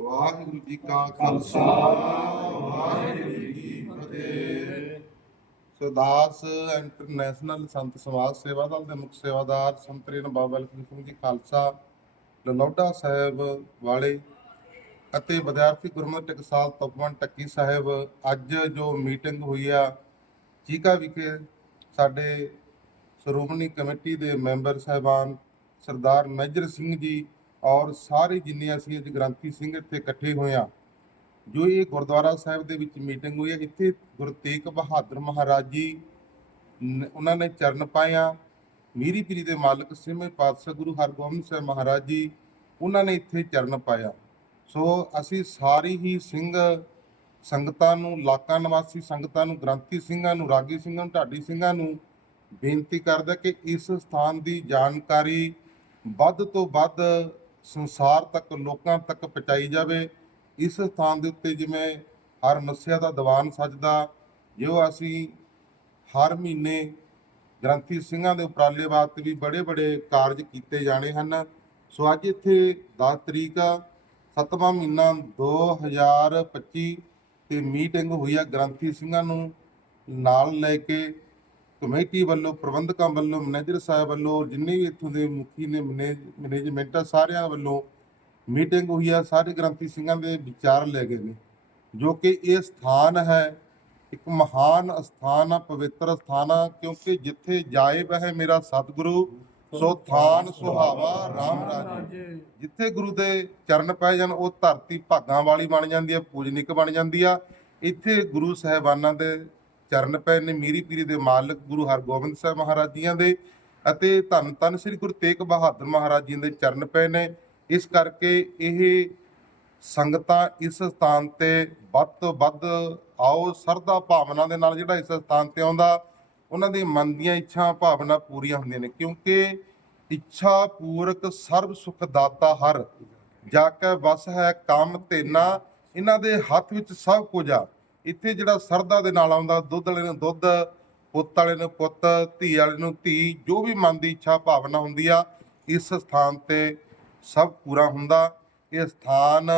ਵਾਹਿਗੁਰੂ ਜੀ ਕਾ ਖਾਲਸਾ, ਵਾਹਿਗੁਰੂ ਜੀ ਕੀ ਫਤਿਹ। ਸਰਦਾਸ ਇੰਟਰਨੈਸ਼ਨਲ ਸੰਤ ਸਮਾਜ ਸੇਵਾ ਦਲ ਦੇ ਮੁੱਖ ਸੇਵਾਦਾਰ ਸੰਤਰੀਨ ਬਾਬਾ ਲਖਮੀ ਸਿੰਘ ਜੀ ਖਾਲਸਾ ਲਲੋਡਾ ਸਾਹਿਬ ਵਾਲੇ ਅਤੇ ਵਿਦਿਆਰਥੀ ਗੁਰਮਤਿ ਟਕਸਾਲ ਤਪਵਨ ਟੱਕੀ ਸਾਹਿਬ, ਅੱਜ ਜੋ ਮੀਟਿੰਗ ਹੋਈ ਆ, ਚੀਕਾ ਵਿਖੇ ਸਾਡੇ ਸ਼੍ਰੋਮਣੀ ਕਮੇਟੀ ਦੇ ਮੈਂਬਰ ਸਾਹਿਬਾਨ ਸਰਦਾਰ ਮੇਜਰ ਸਿੰਘ ਜੀ ਔਰ ਸਾਰੇ ਜਿੰਨੇ ਅਸੀਂ ਅੱਜ ਗ੍ਰੰਥੀ ਸਿੰਘ ਇੱਥੇ ਇਕੱਠੇ ਹੋਏ ਆ ਜੋ ਇਹ ਗੁਰਦੁਆਰਾ ਸਾਹਿਬ ਦੇ ਵਿੱਚ ਮੀਟਿੰਗ ਹੋਈ ਹੈ, ਇੱਥੇ ਗੁਰੂ ਤੇਗ ਬਹਾਦਰ ਮਹਾਰਾਜ ਜੀ ਉਹਨਾਂ ਨੇ ਚਰਨ ਪਾਇਆ ਮੀਰੀ ਪੀਰੀ ਦੇ ਮਾਲਕ ਸਿਮੇ ਪਾਤਸ਼ਾਹ ਗੁਰੂ ਹਰਗੋਬਿੰਦ ਸਾਹਿਬ ਮਹਾਰਾਜ ਜੀ, ਉਹਨਾਂ ਨੇ ਇੱਥੇ ਚਰਨ ਪਾਇਆ। ਸੋ ਅਸੀਂ ਸਾਰੀ ਹੀ ਸਿੰਘ ਸੰਗਤਾਂ ਨੂੰ ਇਲਾਕਾ ਨਿਵਾਸੀ ਸੰਗਤਾਂ ਨੂੰ, ਗ੍ਰੰਥੀ ਸਿੰਘਾਂ ਨੂੰ, ਰਾਗੀ ਸਿੰਘਾਂ ਨੂੰ, ਢਾਡੀ ਸਿੰਘਾਂ ਨੂੰ ਬੇਨਤੀ ਕਰਦਾ ਕਿ ਇਸ ਸਥਾਨ ਦੀ ਜਾਣਕਾਰੀ ਵੱਧ ਤੋਂ ਵੱਧ ਸੰਸਾਰ ਤੱਕ ਲੋਕਾਂ ਤੱਕ ਪਹੁੰਚਾਈ ਜਾਵੇ ਇਸ ਸਥਾਨ ਦੇ ਉੱਤੇ ਜਿਵੇਂ ਹਰ ਮੱਸਿਆ ਦਾ ਦੀਵਾਨ ਸਜਦਾ ਜੋ ਅਸੀਂ ਹਰ ਮਹੀਨੇ ਗ੍ਰੰਥੀ ਸਿੰਘਾਂ ਦੇ ਉਪਰਾਲੇ ਵਾਸਤੇ ਵੀ ਬੜੇ ਬੜੇ ਕਾਰਜ ਕੀਤੇ ਜਾਣੇ ਹਨ। ਸੋ ਅੱਜ ਇੱਥੇ 10 ਤਰੀਕ ਆ, ਸੱਤਵਾਂ ਮਹੀਨਾ 2025 ਤੇ ਮੀਟਿੰਗ ਹੋਈ ਆ ਗ੍ਰੰਥੀ ਸਿੰਘਾਂ ਨੂੰ ਨਾਲ ਲੈ ਕੇ। ਕਮੇਟੀ ਵੱਲੋਂ ਪ੍ਰਬੰਧਕਾਂ ਵੱਲੋਂ ਮੈਨੇਜਰ ਸਾਹਿਬ ਵੱਲੋਂ ਜਿੰਨੇ ਵੀ ਇੱਥੋਂ ਦੇ ਮੁਖੀ ਨੇ ਮੈਨੇਜ- ਮੈਨੇਜਮੈਂਟ ਆ ਸਾਰਿਆਂ ਵੱਲੋਂ ਮੀਟਿੰਗ ਹੋਈ ਆ ਸਾਰੇ ਗ੍ਰੰਥੀ ਸਿੰਘਾਂ ਦੇ ਵਿਚਾਰ ਲੈ ਗਏ ਨੇ ਜੋ ਕਿ ਇਹ ਸਥਾਨ ਹੈ ਇੱਕ ਮਹਾਨ ਸਥਾਨ ਆ ਪਵਿੱਤਰ ਸਥਾਨ ਆ ਕਿਉਂਕਿ ਜਿੱਥੇ ਜਾਏ ਬਹਿ ਮੇਰਾ ਸਤਿਗੁਰੂ ਸੋ ਥਾਨ ਸੁਹਾਵਾ RAM ਰਾਜੇ। ਜਿੱਥੇ ਗੁਰੂ ਦੇ ਚਰਨ ਪੈ ਜਾਣ ਉਹ ਧਰਤੀ ਭਾਗਾਂ ਵਾਲੀ ਬਣ ਜਾਂਦੀ ਆ ਪੂਜਨਿਕ ਬਣ ਜਾਂਦੀ ਆ ਇੱਥੇ ਗੁਰੂ ਸਾਹਿਬਾਨਾਂ ਦੇ ਚਰਨ ਪਏ ਨੇ ਮੀਰੀ ਪੀਰੀ ਦੇ ਮਾਲਕ ਗੁਰੂ ਹਰਗੋਬਿੰਦ ਸਾਹਿਬ ਮਹਾਰਾਜ ਜੀਆਂ ਦੇ ਅਤੇ ਧੰਨ ਧੰਨ ਸ੍ਰੀ ਗੁਰੂ ਤੇਗ ਬਹਾਦਰ ਮਹਾਰਾਜ ਜੀ ਦੇ ਚਰਨ ਪਏ ਨੇ। ਇਸ ਕਰਕੇ ਇਹ ਸੰਗਤਾਂ ਇਸ ਸਥਾਨ ਤੇ ਵੱਧ ਤੋਂ ਵੱਧ ਆਓ ਸਰਦਾ ਭਾਵਨਾ ਦੇ ਨਾਲ ਜਿਹੜਾ ਇਸ ਸਥਾਨ ਤੇ ਆਉਂਦਾ, ਉਹਨਾਂ ਦੀ ਮਨ ਦੀਆਂ ਇੱਛਾ, ਭਾਵਨਾ ਪੂਰੀਆਂ ਹੁੰਦੀਆਂ ਨੇ। ਕਿਉਂਕਿ ਇੱਛਾ ਪੂਰਕ ਸਰਬ ਸੁਖ ਦਾਤਾ ਹਰ, ਜਾ ਕੇ ਵਸ ਹੈ ਕੰਮ ਤੇਨਾ ਇਹਨਾਂ ਦੇ ਹੱਥ ਵਿੱਚ ਸਭ ਕੁਝ ਆ। ਇੱਥੇ ਜਿਹੜਾ ਸਰਦਾ ਦੇ ਨਾਲ ਆਉਂਦਾ, ਦੁੱਧ ਵਾਲੇ ਨੂੰ ਦੁੱਧ, ਪੁੱਤ ਵਾਲੇ ਨੂੰ ਪੁੱਤ, ਧੀ ਵਾਲੇ ਨੂੰ ਧੀ, ਜੋ ਵੀ ਮਨ ਦੀ ਇੱਛਾ, ਭਾਵਨਾ ਹੁੰਦੀ ਆ, ਇਸ ਸਥਾਨ ਤੇ ਸਭ ਪੂਰਾ ਹੁੰਦਾ। ਇਹ ਸਥਾਨ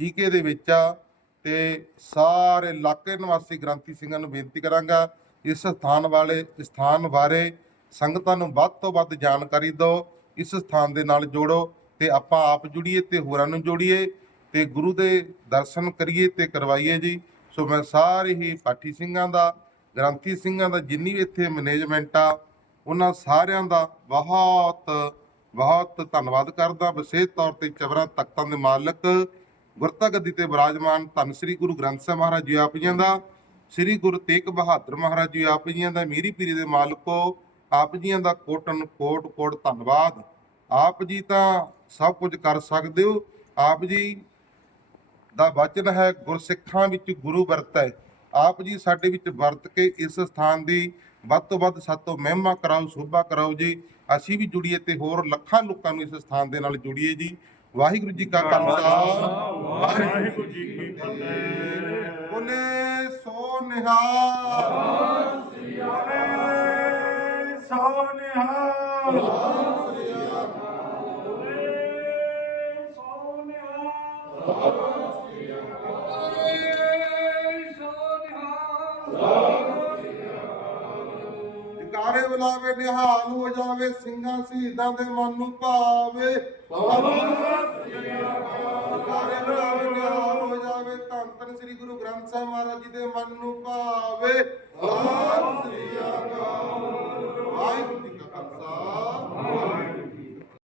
ਚੀਕੇ ਦੇ ਵਿੱਚ ਆ ਤੇ ਸਾਰੇ ਇਲਾਕੇ ਨਿਵਾਸੀ ਗ੍ਰੰਥੀ ਸਿੰਘਾਂ ਨੂੰ ਬੇਨਤੀ ਕਰਾਂਗਾ, ਇਸ ਸਥਾਨ ਵਾਲੇ, ਸਥਾਨ ਬਾਰੇ ਸੰਗਤਾਂ ਨੂੰ ਵੱਧ ਤੋਂ ਵੱਧ ਜਾਣਕਾਰੀ ਦਿਓ, ਇਸ ਸਥਾਨ ਦੇ ਨਾਲ ਜੋੜੋ ਤੇ ਆਪਾਂ ਆਪ ਜੁੜੀਏ ਤੇ ਹੋਰਾਂ ਨੂੰ ਜੋੜੀਏ ਤੇ ਗੁਰੂ ਦੇ ਦਰਸ਼ਨ ਕਰੀਏ ਤੇ ਕਰਵਾਈਏ ਜੀ। ਸੋ ਮੈਂ ਸਾਰੇ ਹੀ ਪਾਠੀ ਸਿੰਘਾਂ ਦਾ, ਗ੍ਰੰਥੀ ਸਿੰਘਾਂ ਦਾ, ਜਿੰਨੀ ਵੀ ਇੱਥੇ ਮੈਨੇਜਮੈਂਟ ਆ, ਉਹਨਾਂ ਸਾਰਿਆਂ ਦਾ ਬਹੁਤ ਬਹੁਤ ਧੰਨਵਾਦ ਕਰਦਾ। ਵਿਸ਼ੇਸ਼ ਤੌਰ ਤੇ ਚਵਰਾਂ ਤਖਤਾਂ ਦੇ ਮਾਲਕ ਗੁਰਤਾ ਗੱਦੀ ਤੇ ਵਿਰਾਜਮਾਨ ਧੰਨ ਸ੍ਰੀ ਗੁਰੂ ਗ੍ਰੰਥ ਸਾਹਿਬ ਮਹਾਰਾਜ ਜੀ ਆਪ ਜੀਆਂ ਦਾ, ਸ੍ਰੀ ਗੁਰੂ ਤੇਗ ਬਹਾਦਰ ਮਹਾਰਾਜ ਜੀ ਆਪ ਜੀਆਂ ਦਾ, ਮੀਰੀ ਪੀਰੀ ਦੇ ਮਾਲਕੋ, ਆਪ ਜੀਆਂ ਦਾ ਕੋਟਨ ਕੋਟ ਕੋਟ ਧੰਨਵਾਦ। ਆਪ ਜੀ ਤਾਂ ਸਭ ਕੁਝ ਕਰ ਸਕਦੇ ਹੋ। ਆਪ ਜੀ ਦਾ ਵਚਨ ਹੈ ਗੁਰਸਿੱਖਾਂ ਵਿੱਚ ਗੁਰੂ ਵਰਤੈ। ਆਪ ਜੀ ਸਾਡੇ ਵਿੱਚ ਵਰਤ ਕੇ ਇਸ ਸਥਾਨ ਦੀ ਵੱਧ ਤੋਂ ਵੱਧ ਸਾਤੋਂ ਮਹਿਮਾ ਕਰਾਓ ਸੋਭਾ ਕਰਾਓ ਜੀ। ਅਸੀਂ ਵੀ ਜੁੜੀਏ ਤੇ ਹੋਰ ਲੱਖਾਂ ਲੋਕਾਂ ਨੂੰ ਇਸ ਸਥਾਨ ਦੇ ਨਾਲ ਜੁੜੀਏ ਜੀ। ਵਾਹਿਗੁਰੂ ਜੀ ਕਾ ਖਾਲਸਾ। ਵਾਹਿਗੁਰੂ ਜੀ ਕੀ ਫਤਿਹ। ਬੋਲੇ ਸੋ ਨਿਹਾਲ ਬੋਲੇ ਸੋ ਨਿਹਾਲ ਬੋਲੇ ਸੋ ਨਿਹਾਲ ਬੁਲਾਵੇ, ਨਿਹਾਲ ਹੋ ਜਾਵੇ, ਸਿੰਘਾਂ ਸ਼ਹੀਦਾਂ ਦੇ ਮਨ ਨੂੰ ਭਾਵੇ। ਜਕਾਰੇ ਬੁਲਾਵੇ ਨਿਹਾਲ ਹੋ ਜਾਵੇ, ਧੰਨ ਧੰਨ ਸ੍ਰੀ ਗੁਰੂ ਗ੍ਰੰਥ ਸਾਹਿਬ ਮਹਾਰਾਜ ਜੀ ਦੇ ਮਨ ਨੂੰ ਭਾਵੇ।